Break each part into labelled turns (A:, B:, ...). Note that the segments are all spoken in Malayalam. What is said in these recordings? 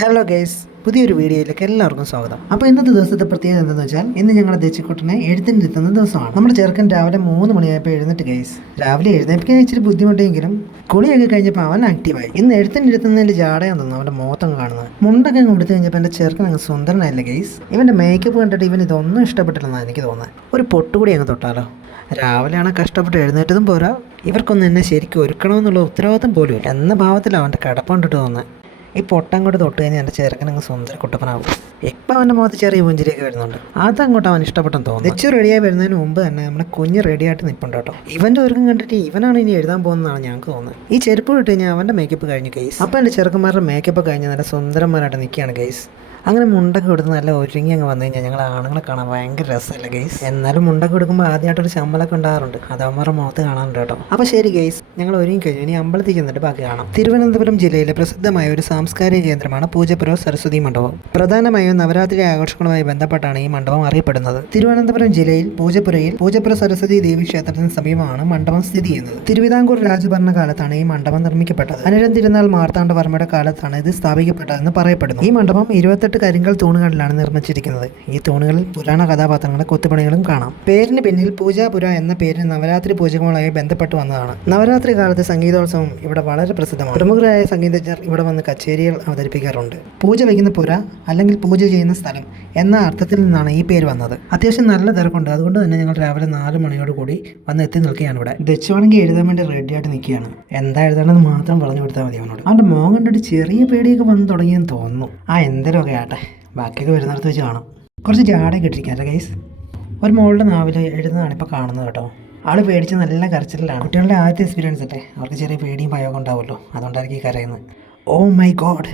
A: ഹലോ ഗൈസ് പുതിയൊരു വീഡിയോയിലേക്ക് എല്ലാവർക്കും സ്വാഗതം. അപ്പോൾ ഇന്നത്തെ ദിവസത്തെ പ്രത്യേകത എന്താണെന്ന് വെച്ചാൽ ഇന്ന് ഞങ്ങളുടെ ദച്ചിക്കുട്ടനെ എഴുത്തിനിരുത്തുന്ന ദിവസമാണ്. നമ്മുടെ ചെറുക്കൻ രാവിലെ മൂന്ന് മണിയായപ്പോൾ എഴുന്നേറ്റ് ഗൈസ് രാവിലെ എഴുന്നേൽപ്പിക്കാൻ ഇച്ചിരി ബുദ്ധിമുട്ടെങ്കിലും കുളിയൊക്കെ കഴിഞ്ഞപ്പോൾ അവൻ ആക്റ്റീവായി ഇന്ന് എഴുത്തിനിരുത്തുന്നതിന്റെ ജാടയാണ് തോന്നുന്നു അവന്റെ മോത്തം കാണുന്നത്. മുണ്ടൊക്കെ അങ്ങ് കൊടുത്തു കഴിഞ്ഞപ്പോൾ എന്റെ ചെറുക്കൻ അങ്ങ് സുന്ദരനായില്ല ഗൈസ് ഇവന്റെ മേക്കപ്പ് കണ്ടിട്ട് ഇവൻ ഇതൊന്നും ഇഷ്ടപ്പെട്ടില്ലെന്നാണ് എനിക്ക് തോന്നുന്നത്. ഒരു പൊട്ടുകൂടി അങ്ങ് തൊട്ടാലോ? രാവിലെയാണ് കഷ്ടപ്പെട്ട് എഴുന്നേറ്റതും പോരാ. ഇവർക്കൊന്നും എന്നെ ശരിക്കും ഒരുക്കണമെന്നുള്ള ഉത്തരവാദിത്തം പോലും ഇല്ല എന്ന ഭാവത്തിലാണ് അവന്റെ കിടപ്പുണ്ടിട്ട് തോന്നുന്നത് ഈ പൊട്ടം കൊണ്ട് തൊട്ട് കഴിഞ്ഞാൽ എന്റെ ചെറുക്കനങ്ങ് സുന്ദര കുട്ടപ്പനാവും. ഇപ്പം അവന്റെ മുഖത്ത് ചെറിയ പുഞ്ചിരിയൊക്കെ വരുന്നുണ്ട്. അതങ്ങോട്ട് അവൻ ഇഷ്ടപ്പെട്ടെന്ന് തോന്നുന്നു. തെച്ചു റെഡിയായി വരുന്നതിന് മുമ്പ് തന്നെ നമ്മുടെ കുഞ്ഞ് റെഡിയായിട്ട് നിൽപ്പുണ്ട് കേട്ടോ. ഇവന്റെ ഒരുക്കം കണ്ടിട്ട് ഇവനാണ് ഇനി എഴുതാൻ പോകുന്നതാണ് ഞങ്ങൾക്ക് തോന്നുന്നത്. ഈ ചെരുപ്പ് ഇട്ട് കഴിഞ്ഞാൽ അവന്റെ മേക്കപ്പ് കഴിഞ്ഞു കേസ് അപ്പം എന്റെ ചെറുക്കന്മാരുടെ മേക്കപ്പ് കഴിഞ്ഞ് നല്ല സുന്ദരന്മാരായിട്ട് നിൽക്കുകയാണ് കേസ് അങ്ങനെ മുണ്ടൊക്കെ എടുത്ത് നല്ല ഒരുങ്ങി അങ്ങ് വന്നു കഴിഞ്ഞാൽ ഞങ്ങൾ ആണുങ്ങളെ കാണാൻ ഭയങ്കര രസമല്ലേ ഗെയ്സ് എന്നാലും മുണ്ടൊക്കെ എടുക്കുമ്പോൾ ആദ്യമായിട്ടൊരു ശമ്പളമൊക്കെ ഉണ്ടാകാറുണ്ട്. അത് അവന്മാരുടെ മുഖത്ത് കാണാറുണ്ട് കേട്ടോ. അപ്പോൾ ശരി ഗെയ്സ് ഞങ്ങൾ ഒരുങ്ങി കഴിഞ്ഞു. ഇനി അമ്പലത്തിൽ ചെന്നിട്ട് ബാക്കി കാണാം. തിരുവനന്തപുരം ജില്ലയിലെ പ്രസിദ്ധമായ ഒരു സാംസ്കാരിക കേന്ദ്രമാണ് പൂജപ്പുര സരസ്വതി മണ്ഡപം. പ്രധാനമായും നവരാത്രി ആഘോഷങ്ങളുമായി ബന്ധപ്പെട്ടാണ് ഈ മണ്ഡപം അറിയപ്പെടുന്നത്. തിരുവനന്തപുരം ജില്ലയിൽ പൂജപ്പുരയിൽ പൂജപ്പുര സരസ്വതി ദേവി ക്ഷേത്രത്തിന് സമീപമാണ് മണ്ഡപം സ്ഥിതി ചെയ്യുന്നത്. തിരുവിതാംകൂർ രാജഭരണ കാലത്താണ് ഈ മണ്ഡപം നിർമ്മിക്കപ്പെട്ടത്. അനിരം തിരുനാൾ മാർത്താണ്ഡവർമ്മയുടെ കാലത്താണ് ഇത് സ്ഥാപിക്കപ്പെട്ടതെന്ന് പറയപ്പെടുന്നു. ഈ മണ്ഡപം ഇരുപത്തെട്ട് കരിങ്കൽ തൂണുകളിലാണ് നിർമ്മിച്ചിരിക്കുന്നത്. ഈ തൂണുകളിൽ പുരാണ കഥാപാത്രങ്ങളുടെ കൊത്തുപണികളും കാണാം. പേരിന് പിന്നിൽ പൂജാപുര എന്ന പേരിന് നവരാത്രി പൂജകളുമായി ബന്ധപ്പെട്ട് വന്നതാണ്. നവരാത്രി കാലത്ത് സംഗീതോത്സവം ഇവിടെ വളരെ പ്രസിദ്ധമാണ്. പ്രമുഖരായ സംഗീതജ്ഞർ ഇവിടെ വന്ന് കച്ചേരികൾ അവതരിപ്പിക്കാറുണ്ട്. പൂജ വയ്ക്കുന്ന പുര അല്ലെങ്കിൽ പൂജ ചെയ്യുന്ന സ്ഥലം എന്ന അർത്ഥത്തിൽ നിന്നാണ് ഈ പേര് വന്നത്. അത്യാവശ്യം നല്ല തിരക്കുണ്ട്. അതുകൊണ്ട് തന്നെ ഞങ്ങൾ രാവിലെ നാല് മണിയോട് കൂടി വന്ന് എത്തി നിൽക്കുകയാണ് ഇവിടെ. ദച്ചുവാണെങ്കിൽ എഴുതാൻ വേണ്ടി റെഡിയായിട്ട് നിൽക്കുകയാണ്. എന്താ എഴുതാണെന്ന് മാത്രം പറഞ്ഞു കൊടുത്താൽ മതി അവനോട്. അവന്റെ മോൻ കണ്ടിട്ട് ചെറിയ പേടിയൊക്കെ വന്ന് തുടങ്ങിയെന്ന് തോന്നുന്നു. ആ എന്തേലുമൊക്കെ ആട്ടെ ബാക്കിയൊക്കെ വരുന്നിടത്ത് വെച്ച് കാണാം. കുറച്ച് ജാടയൊക്കെ ഇട്ടിരിക്കാം ഗൈസ് ഒരു മോളുടെ നാവിൽ എഴുതുന്നതാണ് ഇപ്പോൾ കാണുന്നത് കേട്ടോ. ആൾ പേടിച്ച് നല്ല കരച്ചിലാണ് കുട്ടികളുടെ ആദ്യത്തെ എക്സ്പീരിയൻസ് അല്ലേ? അവർക്ക് ചെറിയ പേടിയും ഭയമൊക്കെ ഉണ്ടാവുമല്ലോ. അതുകൊണ്ടായിരിക്കും ഈ കരയുന്നത്. ഓ my God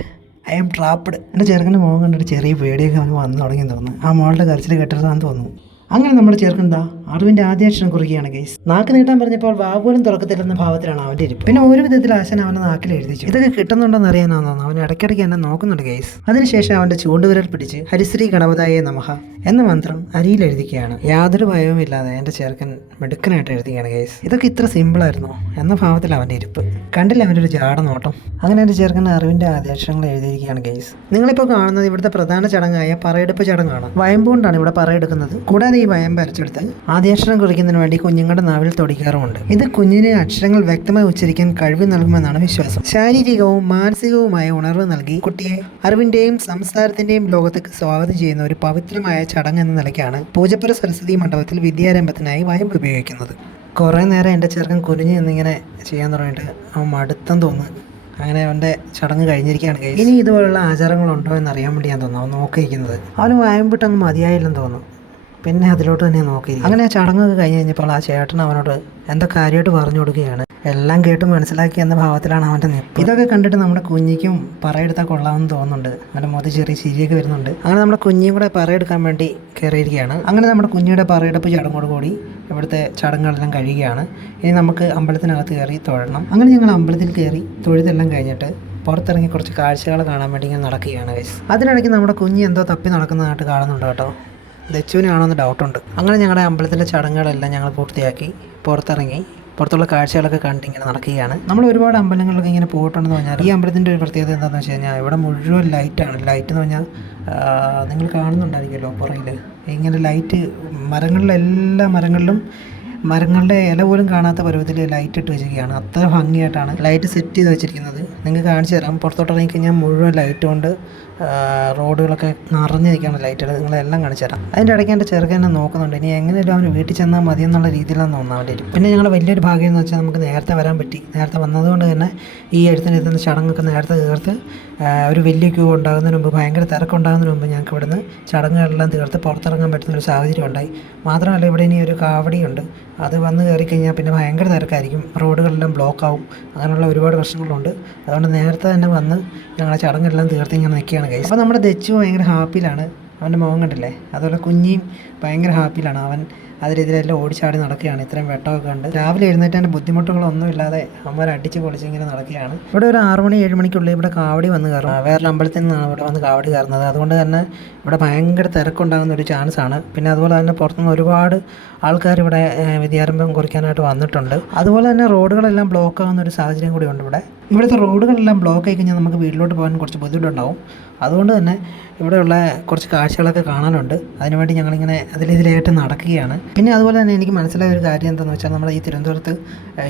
A: I am trapped എന്റെ ചെറുക്കന്റെ മുഖം കണ്ടിട്ട് ചെറിയ പേടിയൊക്കെ അവന് വന്നു തുടങ്ങി തോന്നുന്നു. ആ മോളുടെ കരച്ചിൽ കെട്ടരുതാന്ന് തോന്നുന്നു. അങ്ങനെ നമ്മൾ ചെറുക്കന്താ അറിവിന്റെ ആദ്യ അക്ഷരം കുറിക്കുകയാണ് ഗൈസ് നാക്ക് നീട്ടാൻ പറഞ്ഞപ്പോൾ വാ പോലും തുറക്കത്തില്ലെന്ന ഭാവത്തിലാണ് അവന്റെ ഇരിപ്പ്. പിന്നെ ഒരു വിധത്തിൽ ആശൻ അവനെ നാക്കിൽ എഴുതിച്ചു. ഇതൊക്കെ കിട്ടുന്നുണ്ടെന്ന് അറിയാനാണെന്ന് അവൻ ഇടയ്ക്കിടയ്ക്ക് എന്നെ നോക്കുന്നുണ്ട് ഗൈസ് അതിനുശേഷം അവന്റെ ചൂണ്ടുവിരൽ പിടിച്ച് ഹരിശ്രീ ഗണപതായ നമഹ. എന്ന മന്ത്രം അരിയിൽ എഴുതിക്കുകയാണ്. യാതൊരു ഭയവും ഇല്ലാതെ എന്റെ ചേർക്കൻ മിടുക്കനായിട്ട് എഴുതിയാണ് കേസ് ഇതൊക്കെ ഇത്ര സിമ്പിളായിരുന്നു എന്ന ഭാവത്തിൽ അവന്റെ ഇരിപ്പ്. കണ്ടില്ല അവന്റെ ഒരു ജാട നോട്ടം അങ്ങനെ എന്റെ ചേർക്കൻ അറിവിന്റെ ആദേശങ്ങൾ എഴുതിയിരിക്കുകയാണ് കേസ് നിങ്ങളിപ്പോൾ കാണുന്നത് ഇവിടുത്തെ പ്രധാന ചടങ്ങായ പറയെടുപ്പ് ചടങ്ങാണ്. വയമ്പ് കൊണ്ടാണ് ഇവിടെ പറയെടുക്കുന്നത്. കൂടാതെ ഈ വയമ്പ് അരച്ചെടുത്ത് ആദ്യാക്ഷരം കുറിക്കുന്നതിന് വേണ്ടി കുഞ്ഞുങ്ങളുടെ നാവിൽ തൊടിക്കാറുമുണ്ട്. ഇത് കുഞ്ഞിന് അക്ഷരങ്ങൾ വ്യക്തമായി ഉച്ചരിക്കാൻ കഴിവ് നൽകുമെന്നാണ് വിശ്വാസം. ശാരീരികവും മാനസികവുമായ ഉണർവ് നൽകി കുട്ടിയെ അറിവിന്റെയും സംസ്കാരത്തിന്റെയും ലോകത്തേക്ക് സ്വാഗതം ചെയ്യുന്ന ഒരു പവിത്രമായ ചടങ്ങ് എന്ന നിലയ്ക്കാണ് പൂജപ്പുര സരസ്വതി മണ്ഡപത്തിൽ വിദ്യാരംഭത്തിനായി വയമ്പ് ഉപയോഗിക്കുന്നത്. കുറേ നേരം എന്റെ ചെറുക്കൻ കുനിഞ്ഞ് നിന്നിങ്ങനെ ചെയ്യാൻ തുടങ്ങിയിട്ട് അവൻ മടുത്തം തോന്നുന്നു. അങ്ങനെ അവന്റെ ചടങ്ങ് കഴിഞ്ഞിരിക്കുകയാണ് കഴിഞ്ഞു ഇനി ഇതുപോലുള്ള ആചാരങ്ങളുണ്ടോ എന്ന് അറിയാൻ വേണ്ടി ഞാൻ തോന്നുന്നു. അവൻ നോക്കിയിരിക്കുന്നത്. അവന് വയമ്പിട്ടങ്ങ് മതിയായില്ലെന്ന് തോന്നുന്നു. പിന്നെ അതിലോട്ട് തന്നെ നോക്കി അങ്ങനെ ചടങ്ങൊക്കെ കഴിഞ്ഞ് കഴിഞ്ഞപ്പോൾ ആ ചേട്ടൻ അവനോട് എന്തോ കാര്യമായിട്ട് പറഞ്ഞു കൊടുക്കുകയാണ്. എല്ലാം കേട്ട് മനസ്സിലാക്കി എന്ന ഭാവത്തിലാണ് അവന്റെ നിപ്പ്. ഇതൊക്കെ കണ്ടിട്ട് നമ്മുടെ കുഞ്ഞിക്കും പറയെടുത്താൽ കൊള്ളാമെന്ന് തോന്നുന്നുണ്ട്. അവന്റെ മുഖത്ത് ചെറിയ ചിരിയൊക്കെ വരുന്നുണ്ട്. അങ്ങനെ നമ്മുടെ കുഞ്ഞിയും കൂടെ പറയെടുക്കാൻ വേണ്ടി കയറിയിരിക്കുകയാണ്. അങ്ങനെ നമ്മുടെ കുഞ്ഞിയുടെ പറയെടുപ്പ് ചടങ്ങോട് കൂടി ഇവിടുത്തെ ചടങ്ങുകളെല്ലാം കഴിയുകയാണ്. ഇനി നമുക്ക് അമ്പലത്തിനകത്ത് കയറി തൊഴണം. അങ്ങനെ ഞങ്ങൾ അമ്പലത്തിൽ കയറി തൊഴുതെല്ലാം കഴിഞ്ഞിട്ട് പുറത്തിറങ്ങി കുറച്ച് കാഴ്ചകൾ കാണാൻ വേണ്ടി ഇങ്ങനെ നടക്കുകയാണ് ഗൈസ് അതിനിടയ്ക്ക് നമ്മുടെ കുഞ്ഞ് എന്തോ തപ്പി നടക്കുന്നതായിട്ട് കാണുന്നുണ്ട് കേട്ടോ. ദച്ചുവിനാണോ എന്ന് ഡൗട്ടുണ്ട് അങ്ങനെ ഞങ്ങളുടെ അമ്പലത്തിലെ ചടങ്ങുകളെല്ലാം ഞങ്ങൾ പൂർത്തിയാക്കി പുറത്തിറങ്ങി പുറത്തുള്ള കാഴ്ചകളൊക്കെ കണ്ട് ഇങ്ങനെ നടക്കുകയാണ്. നമ്മൾ ഒരുപാട് അമ്പലങ്ങളിലൊക്കെ ഇങ്ങനെ പോയിട്ടുണ്ടെന്ന് പറഞ്ഞാൽ ഈ അമ്പലത്തിന്റെ ഒരു പ്രത്യേകത എന്താണെന്ന് വെച്ച് കഴിഞ്ഞാൽ ഇവിടെ മുഴുവൻ ലൈറ്റാണ് ലൈറ്റ് എന്ന് പറഞ്ഞാൽ നിങ്ങൾ കാണുന്നുണ്ടായിരിക്കുമല്ലോ പുറയിൽ ഇങ്ങനെ ലൈറ്റ് മരങ്ങളിലെ എല്ലാ മരങ്ങളിലും മരങ്ങളുടെ ഇല പോലും കാണാത്ത പരുവത്തിൽ ലൈറ്റ് ഇട്ട് വെച്ചിരിക്കുകയാണ്. അത്ര ഭംഗിയായിട്ടാണ് ലൈറ്റ് സെറ്റ് ചെയ്ത് വെച്ചിരിക്കുന്നത്. നിങ്ങൾക്ക് കാണിച്ചു തരാം. പുറത്തോട്ട് ഇറങ്ങിക്കഴിഞ്ഞാൽ മുഴുവൻ ലൈറ്റ് കൊണ്ട് റോഡുകളൊക്കെ നിറഞ്ഞിരിക്കുകയാണ് ലൈറ്റുകൾ. നിങ്ങളെല്ലാം കാണിച്ചു തരാം. അതിന്റെ ഇടയ്ക്ക് എന്റെ ചെറുക്കൻ എന്നെ നോക്കുന്നുണ്ട്. ഇനി എങ്ങനെയും അവന് വീട്ടിൽ ചെന്നാൽ മതി എന്നുള്ള രീതിയിലാണ് തോന്നുന്നത് അവന്റെ. പിന്നെ ഞങ്ങളുടെ വലിയൊരു ഭാഗ്യം എന്ന് വെച്ചാൽ നമുക്ക് നേരത്തെ വരാൻ പറ്റി. നേരത്തെ വന്നതുകൊണ്ട് തന്നെ ഈ എഴുത്തിന് എത്തുന്ന ചടങ്ങൊക്കെ നേരത്തെ തീർത്ത് ഒരു വലിയ ക്യൂ ഉണ്ടാകുന്നതിന് മുമ്പ് ഭയങ്കര തിരക്കുണ്ടാകുന്നതിന് മുമ്പ് ഞങ്ങൾക്ക് ഇവിടുന്ന് ചടങ്ങുകളെല്ലാം തീർത്ത് പുറത്തിറങ്ങാൻ പറ്റുന്ന ഒരു സാഹചര്യം ഉണ്ടായി. മാത്രമല്ല ഇവിടെ ഇനി ഒരു കാവടിയുണ്ട്. അത് വന്ന് കയറി കഴിഞ്ഞാൽ പിന്നെ ഭയങ്കര തിരക്കായിരിക്കും. റോഡുകളെല്ലാം ബ്ലോക്ക് ആവും അങ്ങനെയുള്ള ഒരുപാട് പ്രശ്നങ്ങളുണ്ട്. അതുകൊണ്ട് നേരത്തെ തന്നെ വന്ന് ഞങ്ങളെ ചടങ്ങെല്ലാം തീർത്ത് ഇങ്ങനെ നിൽക്കുകയാണ്. കൈസ് അപ്പോൾ നമ്മുടെ ദച്ചു ഭയങ്കര ഹാപ്പിയിലാണ് അവന്റെ മുഖം കണ്ടില്ലേ? അതുപോലെ കുഞ്ഞിയും ഭയങ്കര ഹാപ്പിയിലാണ് അവൻ അതിലെതിരെല്ലാം ഓടിച്ചാടി നടക്കുകയാണ്. ഇത്രയും വെട്ടമൊക്കെ ഉണ്ട് രാവിലെ എഴുന്നേറ്റ് ബുദ്ധിമുട്ടുകളൊന്നും ഇല്ലാതെ അമ്മമാർ അടിച്ച് പൊളിച്ച് ഇങ്ങനെ നടക്കുകയാണ്. ഇവിടെ ഒരു ആറ് മണി ഏഴ് മണിക്കുള്ളിൽ ഇവിടെ കാവടി വന്ന് കയറും. വേറെ അമ്പലത്തിൽ നിന്നാണ് ഇവിടെ വന്ന് കാവടി കയറുന്നത്. അതുകൊണ്ട് തന്നെ ഇവിടെ ഭയങ്കര തിരക്കുണ്ടാകുന്ന ഒരു ചാൻസ് ആണ്. പിന്നെ അതുപോലെ തന്നെ പുറത്തുനിന്ന് ഒരുപാട് ആൾക്കാർ ഇവിടെ വിദ്യാരംഭം കുറിക്കാനായിട്ട് വന്നിട്ടുണ്ട്. അതുപോലെ തന്നെ റോഡുകളെല്ലാം ബ്ലോക്ക് ആകുന്ന ഒരു സാഹചര്യം കൂടി ഉണ്ട് ഇവിടെ. ഇവിടുത്തെ റോഡുകളെല്ലാം ബ്ലോക്ക് ആയി കഴിഞ്ഞാൽ നമുക്ക് വീട്ടിലോട്ട് പോകാൻ കുറച്ച് ബുദ്ധിമുട്ടുണ്ടാവും. അതുകൊണ്ട് തന്നെ ഇവിടെയുള്ള കുറച്ച് കാഴ്ചകളൊക്കെ കാണാനുണ്ട്. അതിനുവേണ്ടി ഞങ്ങളിങ്ങനെ അതിലിതിലായിട്ട് നടക്കുകയാണ്. പിന്നെ അതുപോലെ തന്നെ എനിക്ക് മനസ്സിലായ ഒരു കാര്യം എന്താണെന്ന് വെച്ചാൽ നമ്മുടെ ഈ തിരുവനന്തപുരത്ത്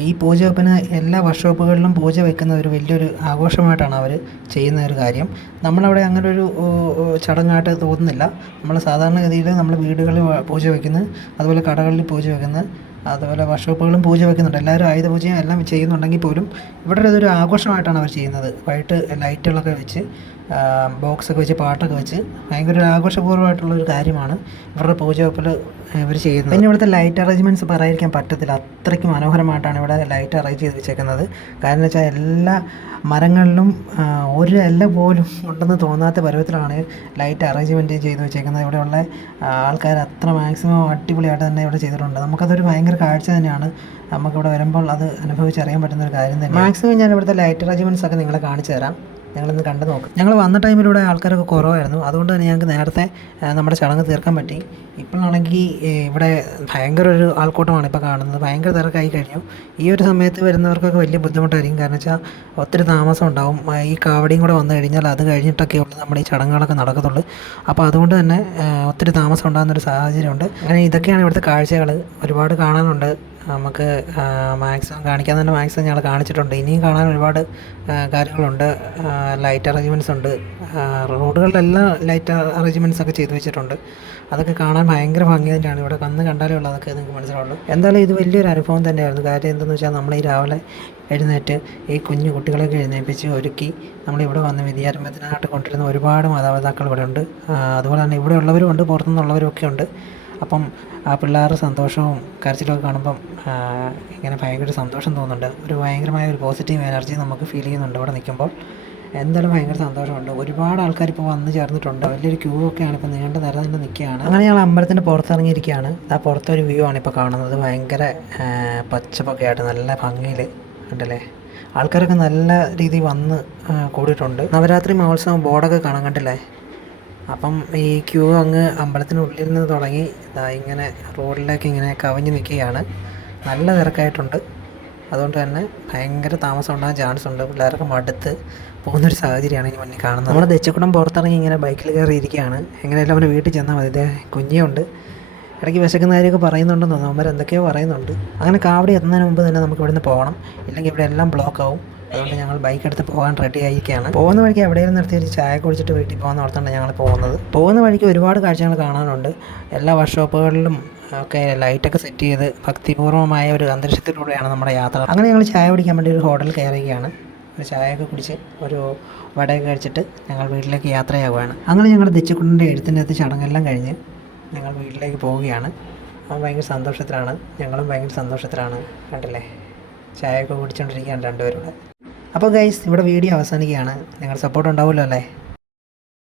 A: ഈ പൂജ വെപ്പിന് എല്ലാ വർക്ക്ഷോപ്പുകളിലും പൂജ വെക്കുന്ന ഒരു വലിയൊരു ആഘോഷമായിട്ടാണ് അവർ ചെയ്യുന്ന ഒരു കാര്യം. നമ്മളവിടെ അങ്ങനെ ഒരു ചടങ്ങായിട്ട് തോന്നുന്നില്ല. നമ്മൾ സാധാരണഗതിയിൽ നമ്മൾ വീടുകളിൽ പൂജ വയ്ക്കുന്നു അതുപോലെ കടകളിൽ പൂജ വയ്ക്കുന്നു അതുപോലെ വർക്ക്ഷോപ്പുകളും പൂജ വെക്കുന്നുണ്ട്. എല്ലാവരും ആയുധ പൂജയും എല്ലാം ചെയ്യുന്നുണ്ടെങ്കിൽ പോലും ഇവിടെ ഇതൊരു ആഘോഷമായിട്ടാണ് അവർ ചെയ്യുന്നത്. വൈകിട്ട് ലൈറ്റുകളൊക്കെ വെച്ച്. ബോക്സൊക്കെ വെച്ച് പാട്ടൊക്കെ വെച്ച് ഭയങ്കര ഒരു ആഘോഷപൂർവമായിട്ടുള്ള ഒരു കാര്യമാണ് ഇവരുടെ പൂജ വെപ്പിൽ ഇവർ ചെയ്യുന്നത്. പിന്നെ ഇവിടുത്തെ ലൈറ്റ് അറേഞ്ച്മെന്റ്സ് പറയാതിരിക്കാൻ പറ്റത്തില്ല. അത്രയ്ക്ക് മനോഹരമായിട്ടാണ് ഇവിടെ ലൈറ്റ് അറേഞ്ച് ചെയ്ത് വെച്ചേക്കുന്നത്. കാരണം എന്ന് വെച്ചാൽ എല്ലാ മരങ്ങളിലും ഒരു എല്ല പോലും ഉണ്ടെന്ന് തോന്നാത്ത പരുവത്തിലാണ് ലൈറ്റ് അറേഞ്ച്മെന്റ് ചെയ്ത് വെച്ചേക്കുന്നത്. ഇവിടെയുള്ള ആൾക്കാർ അത്ര മാക്സിമം അടിപൊളിയായിട്ട് തന്നെ ഇവിടെ ചെയ്തിട്ടുണ്ട്. നമുക്കതൊരു ഭയങ്കര കാഴ്ച തന്നെയാണ്. നമുക്കിവിടെ വരുമ്പോൾ അത് അനുഭവിച്ചറിയാൻ പറ്റുന്ന ഒരു കാര്യം തന്നെ മാക്സിമം ഞാൻ ഇവിടുത്തെ ലൈറ്റ് അറേഞ്ച്മെന്റ്സ് ഒക്കെ നിങ്ങളെ കാണിച്ചു തരാം. ഞങ്ങളൊന്ന് കണ്ടു നോക്കും. ഞങ്ങൾ വന്ന ടൈമിലൂടെ ആൾക്കാരൊക്കെ കുറവായിരുന്നു. അതുകൊണ്ട് തന്നെ ഞങ്ങൾക്ക് നേരത്തെ നമ്മുടെ ചടങ്ങ് തീർക്കാൻ പറ്റി. ഇപ്പോഴാണെങ്കിൽ ഇവിടെ ഭയങ്കര ഒരു ആൾക്കൂട്ടമാണ് ഇപ്പോൾ കാണുന്നത്. ഭയങ്കര തിരക്കായി കഴിഞ്ഞു. ഈ ഒരു സമയത്ത് വരുന്നവർക്കൊക്കെ വലിയ ബുദ്ധിമുട്ടായിരിക്കും. കാരണം വെച്ചാൽ ഒത്തിരി താമസം ഉണ്ടാവും. ഈ കാവടിയും കൂടെ വന്നു കഴിഞ്ഞാൽ അത് കഴിഞ്ഞിട്ടൊക്കെ ഉള്ളൂ നമ്മുടെ ഈ ചടങ്ങുകളൊക്കെ നടക്കത്തുള്ളൂ. അപ്പോൾ അതുകൊണ്ട് തന്നെ ഒത്തിരി താമസം ഉണ്ടാകുന്നൊരു സാഹചര്യമുണ്ട്. അങ്ങനെ ഇതൊക്കെയാണ് ഇവിടുത്തെ കാഴ്ചകൾ ഒരുപാട് കാണാനുണ്ട്. നമുക്ക് മാക്സിമം കാണിക്കാൻ തന്നെ മാക്സിമം ഞങ്ങൾ കാണിച്ചിട്ടുണ്ട്. ഇനിയും കാണാൻ ഒരുപാട് കാര്യങ്ങളുണ്ട്. ലൈറ്റ് അറേഞ്ച്മെന്റ്സ് ഉണ്ട്. റോഡുകളിലെല്ലാം ലൈറ്റ് അറേഞ്ച്മെന്റ്സ് ഒക്കെ ചെയ്തു വെച്ചിട്ടുണ്ട്. അതൊക്കെ കാണാൻ ഭയങ്കര ഭംഗി തന്നെയാണ്. ഇവിടെ വന്ന് കണ്ടാലേ ഉള്ളൂ അതൊക്കെ നിങ്ങൾക്ക് മനസ്സിലാവുള്ളൂ. എന്തായാലും ഇത് വലിയൊരു അനുഭവം തന്നെയായിരുന്നു. കാര്യം എന്തെന്ന് വെച്ചാൽ നമ്മൾ ഈ രാവിലെ എഴുന്നേറ്റ് ഈ കുഞ്ഞു കുട്ടികളെയൊക്കെ എഴുന്നേൽപ്പിച്ച് ഒരുക്കി നമ്മളിവിടെ വന്ന് വിദ്യാരംഭത്തിനായിട്ട് കൊണ്ടിരുന്ന ഒരുപാട് മാതാപിതാക്കൾ ഇവിടെ ഉണ്ട്. അതുപോലെ തന്നെ ഇവിടെ ഉള്ളവരും ഉണ്ട് പുറത്തുനിന്നുള്ളവരും ഒക്കെ ഉണ്ട്. അപ്പം ആ പിള്ളേരുടെ സന്തോഷവും കരച്ചിലൊക്കെ കാണുമ്പം ഇങ്ങനെ ഭയങ്കര സന്തോഷം തോന്നുന്നുണ്ട്. ഒരു ഭയങ്കരമായ ഒരു പോസിറ്റീവ് എനർജി നമുക്ക് ഫീൽ ചെയ്യുന്നുണ്ട് അവിടെ നിൽക്കുമ്പോൾ. എന്തായാലും ഭയങ്കര സന്തോഷമുണ്ട്. ഒരുപാട് ആൾക്കാർ ഇപ്പോൾ വന്ന് ചേർന്നിട്ടുണ്ട്. വലിയൊരു ക്യൂ ഒക്കെയാണ് ഇപ്പോൾ നീണ്ട നിര നിന്ന് നിൽക്കുകയാണ്. അങ്ങനെ ഞങ്ങൾ അമ്പലത്തിന്റെ പുറത്തിറങ്ങിയിരിക്കുകയാണ് ആ പുറത്തൊരു വ്യൂ ആണ് ഇപ്പോൾ കാണുന്നത്. ഭയങ്കര പച്ചപ്പൊക്കെ ആയിട്ട് നല്ല ഭംഗിയിൽ ഉണ്ടല്ലേ? ആൾക്കാരൊക്കെ നല്ല രീതിയിൽ വന്ന് കൂടിയിട്ടുണ്ട്. നവരാത്രി മഹോത്സവം ബോർഡൊക്കെ കാണാൻ കണ്ടില്ലേ? അപ്പം ഈ ക്യൂ അങ്ങ് അമ്പലത്തിനുള്ളിൽ നിന്ന് തുടങ്ങി ഇതാ ഇങ്ങനെ റോഡിലേക്ക് ഇങ്ങനെ കവിഞ്ഞ് നിൽക്കുകയാണ്. നല്ല തിരക്കായിട്ടുണ്ട്. അതുകൊണ്ട് തന്നെ ഭയങ്കര താമസം ഉണ്ടാകാൻ ചാൻസ് ഉണ്ട്. പിള്ളേർക്ക് മടുത്ത് പോകുന്നൊരു സാഹചര്യമാണ് ഇനി മുന്നിൽ കാണുന്നത്. നമ്മുടെ ദച്ചക്കുടം പുറത്തിറങ്ങി ഇങ്ങനെ ബൈക്കിൽ കയറി ഇരിക്കുകയാണ് എങ്ങനെയായാലും അവന് വീട്ടിൽ ചെന്നാൽ മതി. ഇതേ കുഞ്ഞുണ്ട്. ഇടയ്ക്ക് വിശക്കുന്ന പറയുന്നുണ്ടെന്ന് തോന്നുന്നു. അവന്മാർ എന്തൊക്കെയോ പറയുന്നുണ്ട്. അങ്ങനെ കാവടി എത്തുന്നതിന് മുമ്പ് തന്നെ നമുക്ക് ഇവിടുന്ന് പോകണം. ഇല്ലെങ്കിൽ ഇവിടെ എല്ലാം ബ്ലോക്ക് ആവും. അതുകൊണ്ട് ഞങ്ങൾ ബൈക്ക് എടുത്ത് പോകാൻ റെഡി ആയിരിക്കുകയാണ്. പോകുന്ന വഴിക്ക് എവിടെയെങ്കിലും നിർത്തി ഒരു ചായ കുടിച്ചിട്ട് വീട്ടിൽ പോകാൻ ഓർത്തുകൊണ്ട് ഞങ്ങൾ പോകുന്നത്. പോകുന്ന വഴിക്ക് ഒരുപാട് കാഴ്ചകൾ കാണാനുണ്ട്. എല്ലാ വർക്ക്ഷോപ്പുകളിലും ഒക്കെ ലൈറ്റൊക്കെ സെറ്റ് ചെയ്ത് ഭക്തിപൂർവമായ ഒരു അന്തരീക്ഷത്തിലൂടെയാണ് നമ്മുടെ യാത്ര. അങ്ങനെ ഞങ്ങൾ ചായ കുടിക്കാൻ വേണ്ടി ഒരു ഹോട്ടൽ കയറുകയാണ് ഒരു ചായയൊക്കെ കുടിച്ച് ഒരു വടയൊക്കെ കഴിച്ചിട്ട് ഞങ്ങൾ വീട്ടിലേക്ക് യാത്രയാവുകയാണ്. അങ്ങനെ ഞങ്ങൾ ദച്ചുക്കുണ്ടിന്റെ എഴുത്തിന്റെ അകത്ത് ചടങ്ങെല്ലാം കഴിഞ്ഞ് ഞങ്ങൾ വീട്ടിലേക്ക് പോവുകയാണ്. അവൻ ഭയങ്കര സന്തോഷത്തിലാണ്. ഞങ്ങളും ഭയങ്കര സന്തോഷത്തിലാണ്. കണ്ടില്ലേ? ചായയൊക്കെ കുടിച്ചുകൊണ്ടിരിക്കുകയാണ് രണ്ടുപേരും അപ്പോൾ ഗൈസ് ഇവിടെ വീഡിയോ അവസാനിക്കുകയാണ്. നിങ്ങളുടെ സപ്പോർട്ട് ഉണ്ടാവുമല്ലോ അല്ലേ?